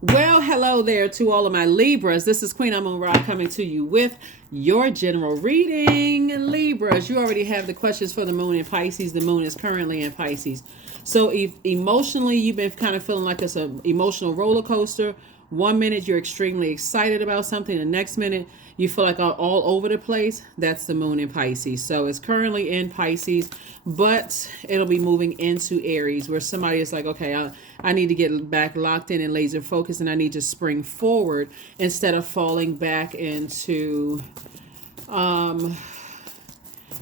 Well, hello there to all of my Libras. This is Queen Amun Ra coming to you with your general reading. Libras, you already have the questions for the moon in Pisces. The moon is currently in Pisces. So emotionally, you've been kind of feeling like it's an emotional roller coaster. 1 minute you're extremely excited about something. The next minute you feel like all over the place. That's the moon in Pisces. So it's currently in Pisces, but it'll be moving into Aries where somebody is like, okay, I need to get back locked in and laser focused, and I need to spring forward instead of falling back into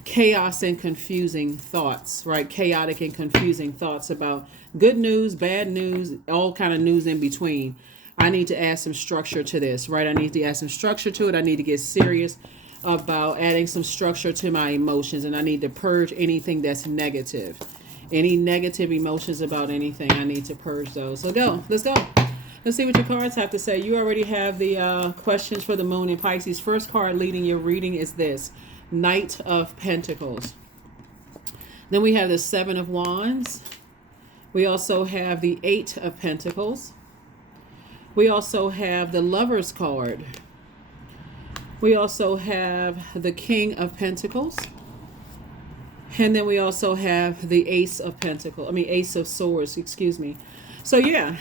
chaos and confusing thoughts, right? Chaotic and confusing thoughts about good news, bad news, all kind of news in between. I need to add some structure to this, right? I need to add some structure to it. I need to get serious about adding some structure to my emotions, and I need to purge anything that's negative. Any negative emotions about anything, I need to purge those. So let's go. Let's see what your cards have to say. You already have the questions for the moon in Pisces. First card leading your reading is this, Knight of Pentacles. Then we have the Seven of Wands. We also have the Eight of Pentacles. We also have the Lover's card. We also have the King of Pentacles. And then we also have the Ace of Pentacles. Ace of Swords, excuse me. So yeah,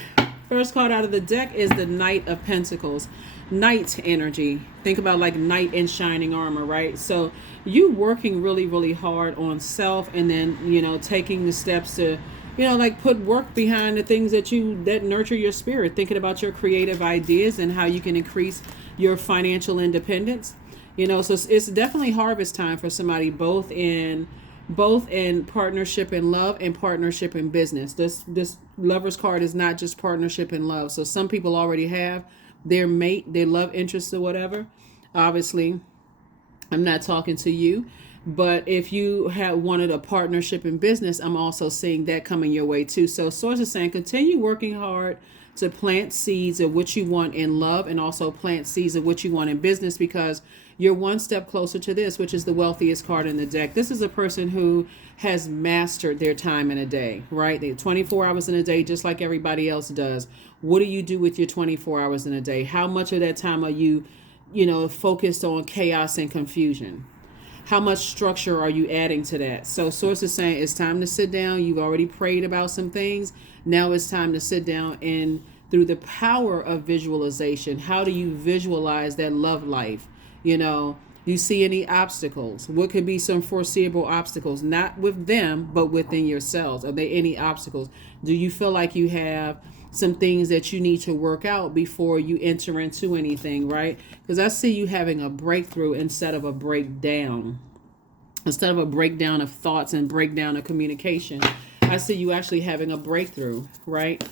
first card out of the deck is the Knight of Pentacles. Knight energy. Think about like knight in shining armor, right? So you working really, really hard on self, and then, taking the steps to, like put work behind the things that nurture your spirit, thinking about your creative ideas and how you can increase your financial independence. So it's definitely harvest time for somebody, both in partnership and love and partnership in business. This Lover's card is not just partnership and love. So some people already have their mate, their love interest or whatever. Obviously, I'm not talking to you. But if you have wanted a partnership in business, I'm also seeing that coming your way too. So Source is saying continue working hard to plant seeds of what you want in love, and also plant seeds of what you want in business, because you're one step closer to this, which is the wealthiest card in the deck. This is a person who has mastered their time in a day, right? They have 24 hours in a day, just like everybody else does. What do you do with your 24 hours in a day? How much of that time are you, focused on chaos and confusion? How much structure are you adding to that? So Source is saying it's time to sit down. You've already prayed about some things. Now it's time to sit down, and through the power of visualization, how do you visualize that love life? You see any obstacles? What could be some foreseeable obstacles? Not with them, but within yourselves. Are there any obstacles? Do you feel like you have some things that you need to work out before you enter into anything, right? Because I see you having a breakthrough instead of a breakdown. Instead of a breakdown of thoughts and breakdown of communication, I see you actually having a breakthrough, right?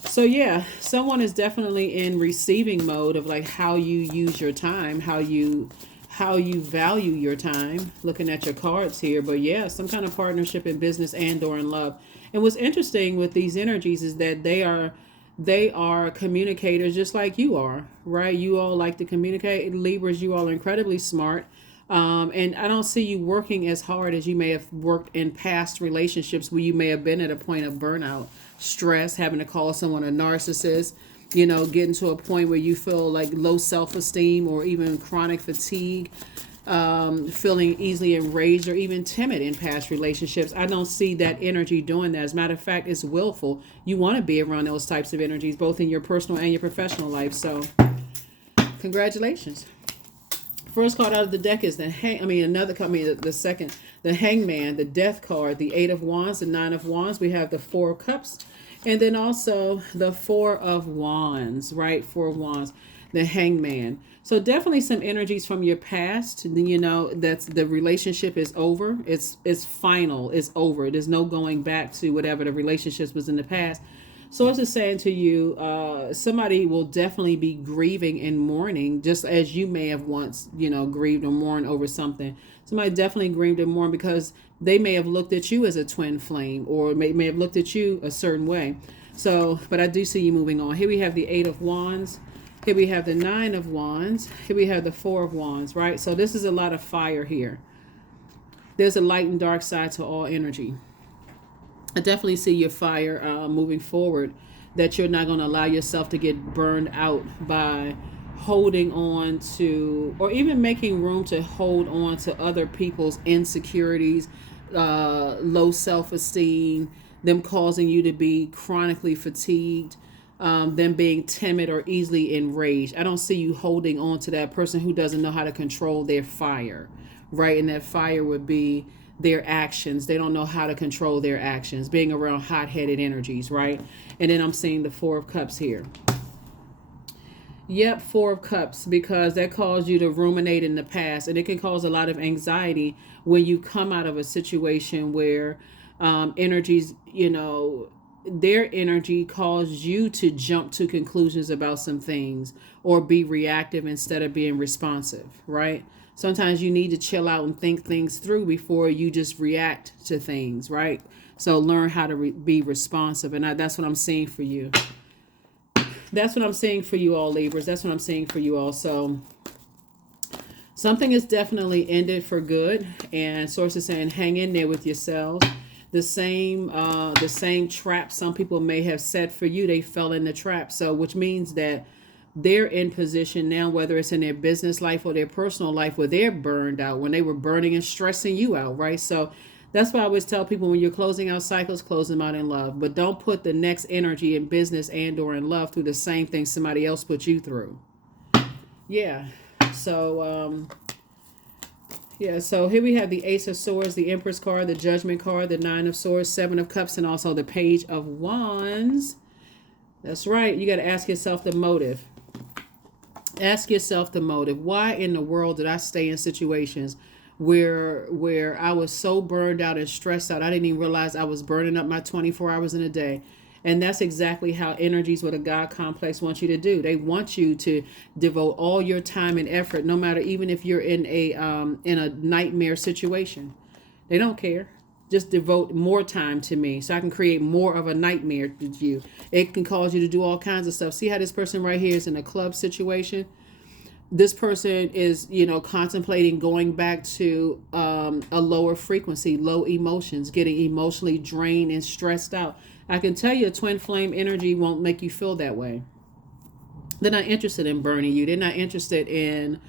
So yeah, someone is definitely in receiving mode of like how you use your time, how you value your time, looking at your cards here. But yeah, some kind of partnership in business and or in love. And what's interesting with these energies is that they are communicators just like you are, right? You all like to communicate. Libras, you all are incredibly smart. And I don't see you working as hard as you may have worked in past relationships where you may have been at a point of burnout, stress, having to call someone a narcissist, getting to a point where you feel like low self-esteem or even chronic fatigue, feeling easily enraged or even timid in past relationships. I don't see that energy doing that. As a matter of fact, it's willful. You want to be around those types of energies, both in your personal and your professional life. So congratulations. First card out of the deck is the Hangman, the Death card, the Eight of Wands, the Nine of Wands. We have the Four of Cups, and then also the Four of Wands, right? Four of Wands, the Hangman. So definitely some energies from your past. That's the relationship is over. It's final. It's over. There's no going back to whatever the relationship was in the past. Source is saying to you, somebody will definitely be grieving and mourning, just as you may have once, grieved or mourned over something. Somebody definitely grieved and mourned because they may have looked at you as a twin flame, or may have looked at you a certain way. So, but I do see you moving on. Here we have the Eight of Wands. Here we have the Nine of Wands. Here we have the Four of Wands, right? So this is a lot of fire here. There's a light and dark side to all energy. I definitely see your fire moving forward that you're not going to allow yourself to get burned out by holding on to, or even making room to hold on to other people's insecurities, low self-esteem, them causing you to be chronically fatigued, them being timid or easily enraged. I don't see you holding on to that person who doesn't know how to control their fire, right? And that fire would be their actions. They don't know how to control their actions, being around hot-headed energies, right? And then I'm seeing the Four of Cups here. Yep, Four of Cups, because that caused you to ruminate in the past, and it can cause a lot of anxiety when you come out of a situation where energies, their energy caused you to jump to conclusions about some things or be reactive instead of being responsive, right? Sometimes you need to chill out and think things through before you just react to things, right? So learn how to be responsive, and that's what I'm seeing for you. That's what I'm saying for you all, Libras. That's what I'm saying for you all. So something is definitely ended for good. And Source is saying, hang in there with yourselves. The same trap some people may have set for you, they fell in the trap. So which means that they're in position now, whether it's in their business life or their personal life, where they're burned out, when they were burning and stressing you out, right? So that's why I always tell people, when you're closing out cycles, close them out in love. But don't put the next energy in business and or in love through the same thing somebody else put you through. Yeah. So, so here we have the Ace of Swords, the Empress card, the Judgment card, the Nine of Swords, Seven of Cups, and also the Page of Wands. That's right. You got to ask yourself the motive. Ask yourself the motive. Why in the world did I stay in situations where I was so burned out and stressed out, I didn't even realize I was burning up my 24 hours in a day? And that's exactly how energies with a God complex want you to do. They want you to devote all your time and effort, no matter, even if you're in a nightmare situation. They don't care. Just devote more time to me so I can create more of a nightmare to you. It can cause you to do all kinds of stuff. See how this person right here is in a club situation? This person is, contemplating going back to a lower frequency, low emotions, getting emotionally drained and stressed out. I can tell you, a twin flame energy won't make you feel that way. They're not interested in burning you. They're not interested in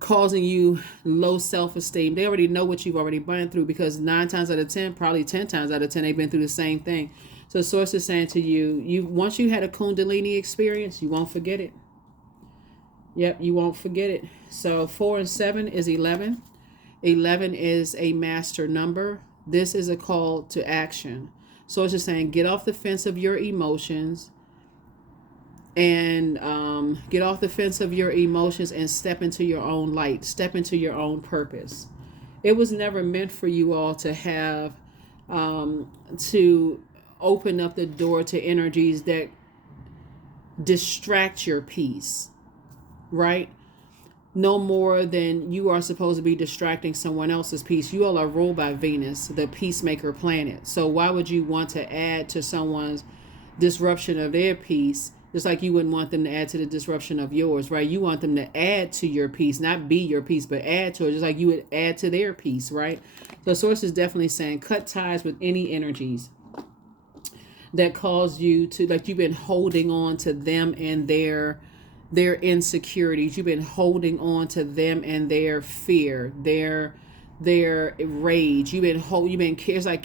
causing you low self-esteem. They already know what you've already been through, because 9 times out of 10, probably 10 times out of 10, they've been through the same thing. So Source is saying to you, once you had a Kundalini experience, you won't forget it. Yep, you won't forget it. So 4 and 7 is 11. 11 is a master number. This is a call to action. So it's just saying, get off the fence of your emotions and get off the fence of your emotions and step into your own light. Step into your own purpose. It was never meant for you all to have to open up the door to energies that distract your peace. Right? No more than you are supposed to be distracting someone else's peace. You all are ruled by Venus, the peacemaker planet. So why would you want to add to someone's disruption of their peace, just like you wouldn't want them to add to the disruption of yours, right? You want them to add to your peace, not be your peace, but add to it, just like you would add to their peace, right? The Source is definitely saying, cut ties with any energies that cause you to, like, you've been holding on to them and their insecurities. You've been holding on to them and their fear, their rage. It's like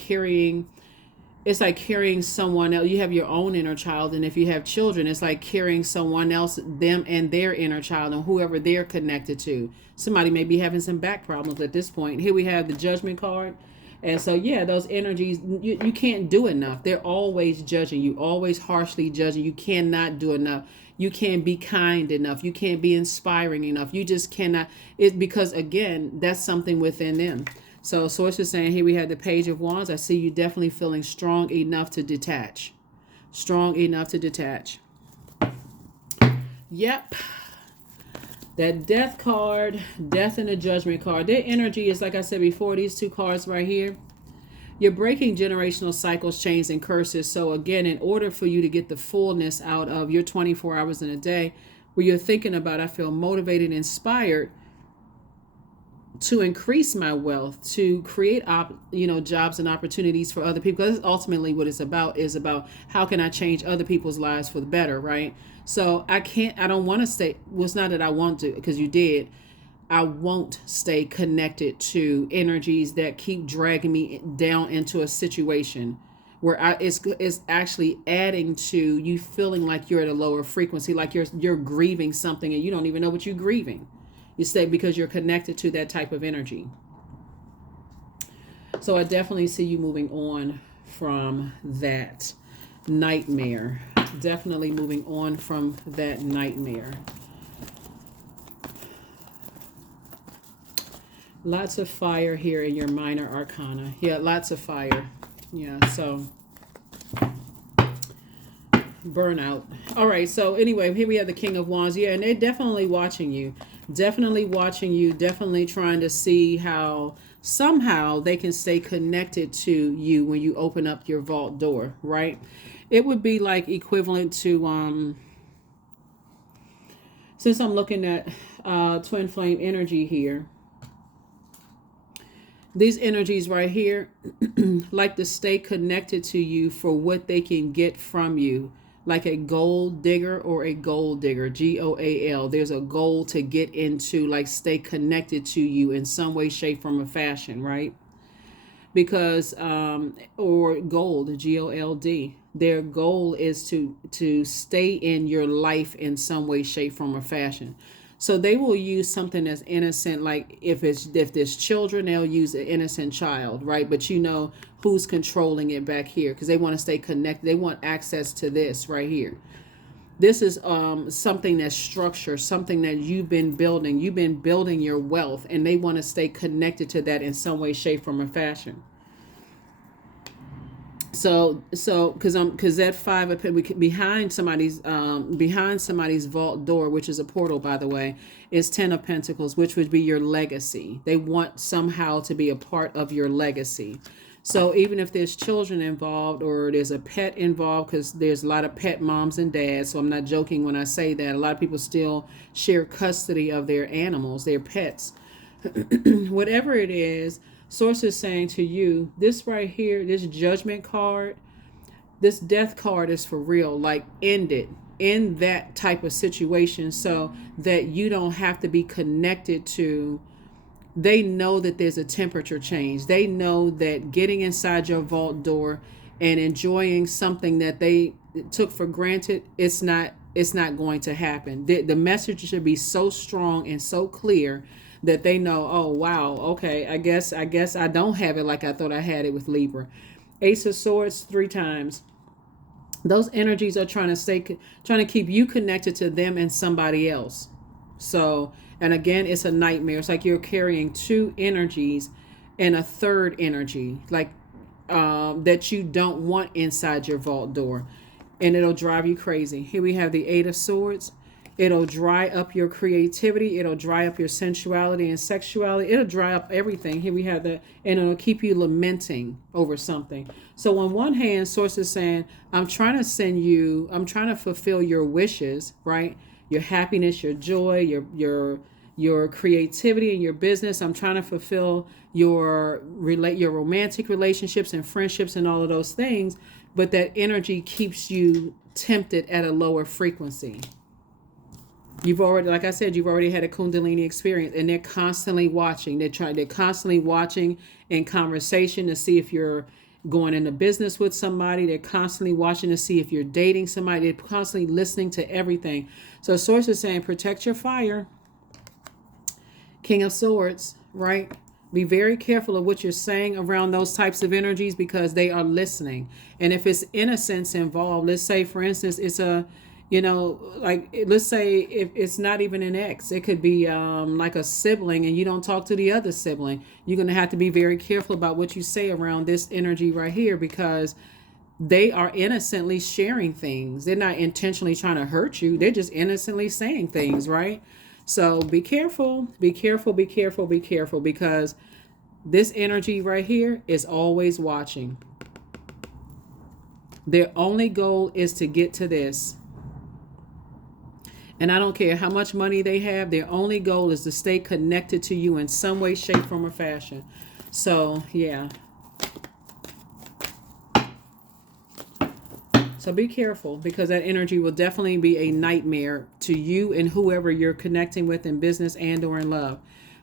carrying someone else. You have your own inner child, and if you have children, it's like carrying someone else, them and their inner child, and whoever they're connected to. Somebody may be having some back problems at this point. Here we have the Judgment card. And so, yeah, those energies, you can't do enough. They're always judging you, always harshly judging. You cannot do enough. You can't be kind enough. You can't be inspiring enough. You just cannot. It's because, again, that's something within them. So Source is saying, here we have the Page of Wands. I see you definitely feeling strong enough to detach. Strong enough to detach. Yep. That Death card, Death and the Judgment card. Their energy is, like I said before, these two cards right here. You're breaking generational cycles, chains, and curses. So again, in order for you to get the fullness out of your 24 hours in a day, where you're thinking about, I feel motivated, inspired, to increase my wealth, to create jobs and opportunities for other people. Because ultimately what it's about is about how can I change other people's lives for the better, right? So I don't want to stay. Well, it's not that I want to, because you did. I won't stay connected to energies that keep dragging me down into a situation where it's actually adding to you feeling like you're at a lower frequency, like you're grieving something and you don't even know what you're grieving. You stay because you're connected to that type of energy. So I definitely see you moving on from that nightmare. Definitely moving on from that nightmare. Lots of fire here in your minor arcana. Yeah, lots of fire. Yeah, so burnout. All right, so anyway, here we have the King of Wands. Yeah, and they're definitely watching you. Definitely watching you. Definitely trying to see how somehow they can stay connected to you when you open up your vault door, right? It would be like equivalent to, since I'm looking at twin flame energy here, these energies right here like to stay connected to you for what they can get from you, like a gold digger or a gold digger, GOAL. There's a goal to get into, like stay connected to you in some way, shape, form, or fashion, right? Because or gold, GOLD. Their goal is to stay in your life in some way, shape, form, or fashion. So they will use something that's innocent, like if there's children, they'll use an innocent child, right? But you know who's controlling it back here, because they want to stay connected. They want access to this right here. This is something that's structured, something that you've been building. You've been building your wealth, and they want to stay connected to that in some way, shape, form, or fashion. So because that five behind somebody's vault door, which is a portal, by the way, is 10 of Pentacles, which would be your legacy. They want somehow to be a part of your legacy. So even if there's children involved or there's a pet involved, because there's a lot of pet moms and dads, so I'm not joking when I say that. A lot of people still share custody of their animals, their pets. Whatever it is, Source is saying to you, this right here, this judgment card, this death card is for real. Like, end it in that type of situation so that you don't have to be connected to. They know that there's a temperature change. They know that getting inside your vault door and enjoying something that they took for granted, it's not going to happen. The message should be so strong and so clear that they know, oh wow, okay, I guess I don't have it like I thought I had it with Libra. Ace of Swords 3 times. Those energies are trying to keep you connected to them and somebody else. So, and again, it's a nightmare. It's like you're carrying 2 energies and a third energy, like that you don't want inside your vault door, and it'll drive you crazy. Here we have the 8 of Swords. It'll dry up your creativity. It'll dry up your sensuality and sexuality. It'll dry up everything. Here we have that, and it'll keep you lamenting over something. So on one hand, Source is saying, I'm trying to fulfill your wishes, right? Your happiness, your joy, your creativity and your business. I'm trying to fulfill your romantic relationships and friendships and all of those things. But that energy keeps you tempted at a lower frequency. You've already, like I said, you've already had a Kundalini experience, and they're constantly watching. They're constantly watching in conversation to see if you're going into business with somebody. They're constantly watching to see if you're dating somebody. They're constantly listening to everything. So Source is saying, protect your fire. King of Swords, right? Be very careful of what you're saying around those types of energies, because they are listening. And if it's innocence involved, let's say, for instance, it's a, like, let's say if it's not even an ex, it could be like a sibling, and you don't talk to the other sibling. You're going to have to be very careful about what you say around this energy right here, because they are innocently sharing things. They're not intentionally trying to hurt you. They're just innocently saying things, right? So be careful, be careful, be careful, be careful, because this energy right here is always watching. Their only goal is to get to this. And I don't care how much money they have, their only goal is to stay connected to you in some way, shape, form, or fashion. So, yeah. So be careful, because that energy will definitely be a nightmare to you and whoever you're connecting with in business and or in love.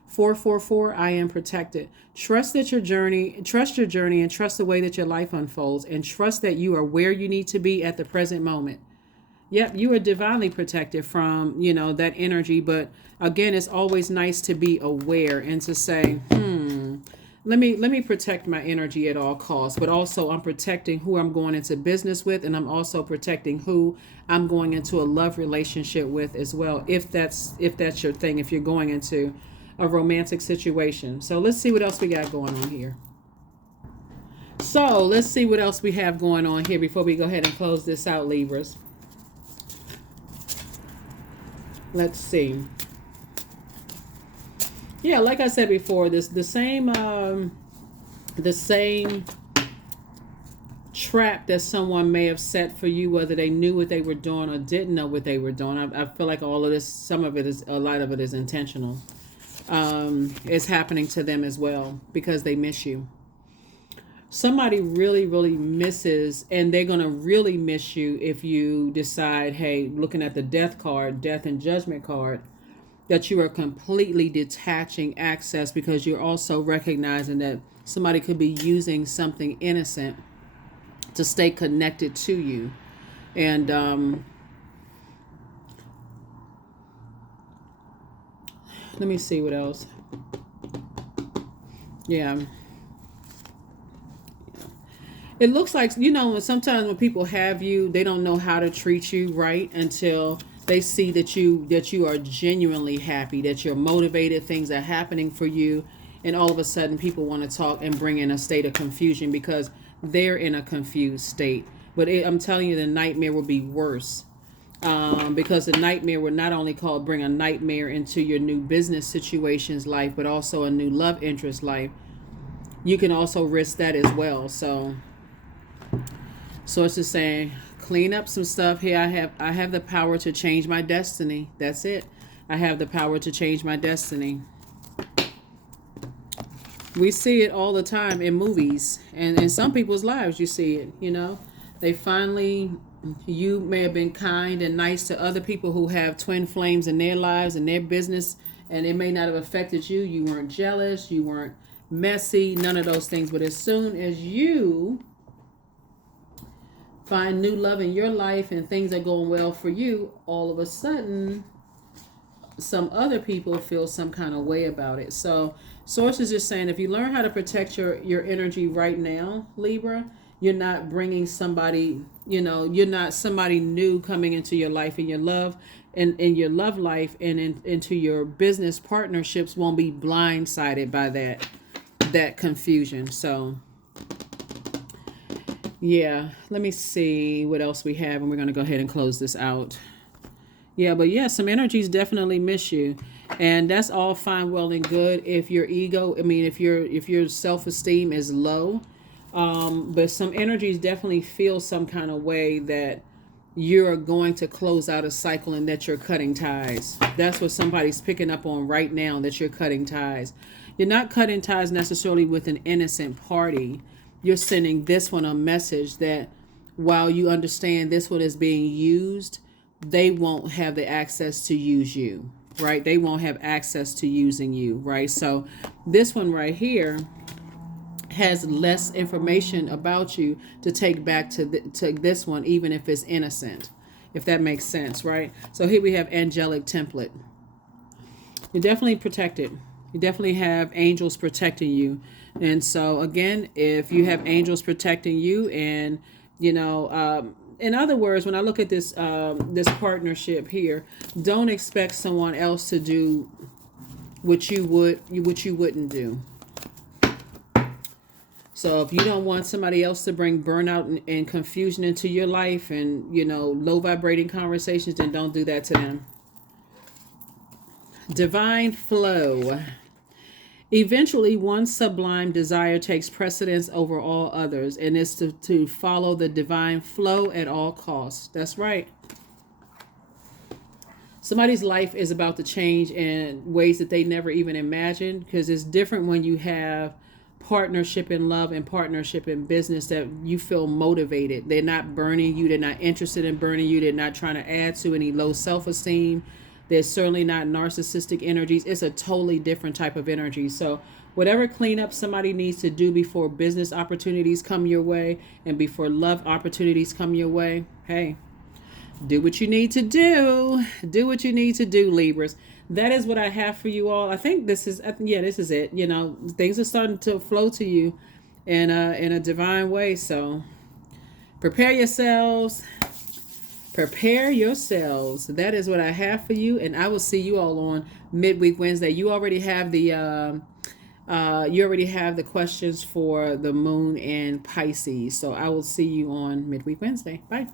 444, I am protected. Trust your journey and trust the way that your life unfolds, and trust that you are where you need to be at the present moment. Yep, you are divinely protected from, that energy. But again, it's always nice to be aware and to say, let me protect my energy at all costs. But also, I'm protecting who I'm going into business with, and I'm also protecting who I'm going into a love relationship with as well. If that's your thing, if you're going into a romantic situation. So let's see what else we got going on here. So let's see what else we have going on here before we go ahead and close this out, Libras. Let's see. Yeah, like I said before, the same trap that someone may have set for you, whether they knew what they were doing or didn't know what they were doing. I feel like all of this, a lot of it is intentional. Is happening to them as well, because they miss you. Somebody really, really misses, and they're going to really miss you if you decide, hey, looking at the death and judgment card, that you are completely detaching access, because you're also recognizing that somebody could be using something innocent to stay connected to you. And let me see what else. Yeah. It looks like, sometimes when people have you, they don't know how to treat you right until they see that you are genuinely happy, that you're motivated, things are happening for you, and all of a sudden people want to talk and bring in a state of confusion because they're in a confused state. But I'm telling you, the nightmare will be worse, because the nightmare will not only bring a nightmare into your new business situation's life, but also a new love interest life. You can also risk that as well. So it's just saying, clean up some stuff here. I have the power to change my destiny. That's it. I have the power to change my destiny. We see it all the time in movies, and in some people's lives you see it. They finally, you may have been kind and nice to other people who have twin flames in their lives and their business, and it may not have affected you. You weren't jealous, you weren't messy, none of those things. But as soon as you find new love in your life and things are going well for you, all of a sudden some other people feel some kind of way about it. So Source is just saying, if you learn how to protect your energy right now, Libra, you're not bringing somebody, you're not somebody new coming into your life, and your love and in your love life and into your business partnerships won't be blindsided by that confusion. So yeah, let me see what else we have, and we're going to go ahead and close this out. Yeah, but yeah, some energies definitely miss you. And that's all fine, well, and good if your ego, if your self-esteem is low. But some energies definitely feel some kind of way that you're going to close out a cycle and that you're cutting ties. That's what somebody's picking up on right now, that you're cutting ties. You're not cutting ties necessarily with an innocent party. You're sending this one a message that while you understand this one is being used, they won't have the access to use you, right? They won't have access to using you, right? So this one right here has less information about you to take back to this one, even if it's innocent, if that makes sense, right? So here we have angelic template. You're definitely protected. You definitely have angels protecting you. And so again, if you have angels protecting you, and in other words, when I look at this partnership here, don't expect someone else to do what you wouldn't do. So if you don't want somebody else to bring burnout and confusion into your life, and low vibrating conversations, then don't do that to them. Divine flow. Eventually, one sublime desire takes precedence over all others, and it's to follow the divine flow at all costs. That's right. Somebody's life is about to change in ways that they never even imagined, because it's different when you have partnership in love and partnership in business, that you feel motivated. They're not burning you. They're not interested in burning you. They're not trying to add to any low self-esteem. There's certainly not narcissistic energies. It's a totally different type of energy. So whatever cleanup somebody needs to do before business opportunities come your way and before love opportunities come your way, hey, do what you need to do. Do what you need to do, Libras. That is what I have for you all. I think this is, yeah, this is it. You know, things are starting to flow to you in a divine way. So prepare yourselves. Prepare yourselves. That is what I have for you, and I will see you all on Midweek Wednesday. You already have the questions for the moon and Pisces. So I will see you on Midweek Wednesday. Bye.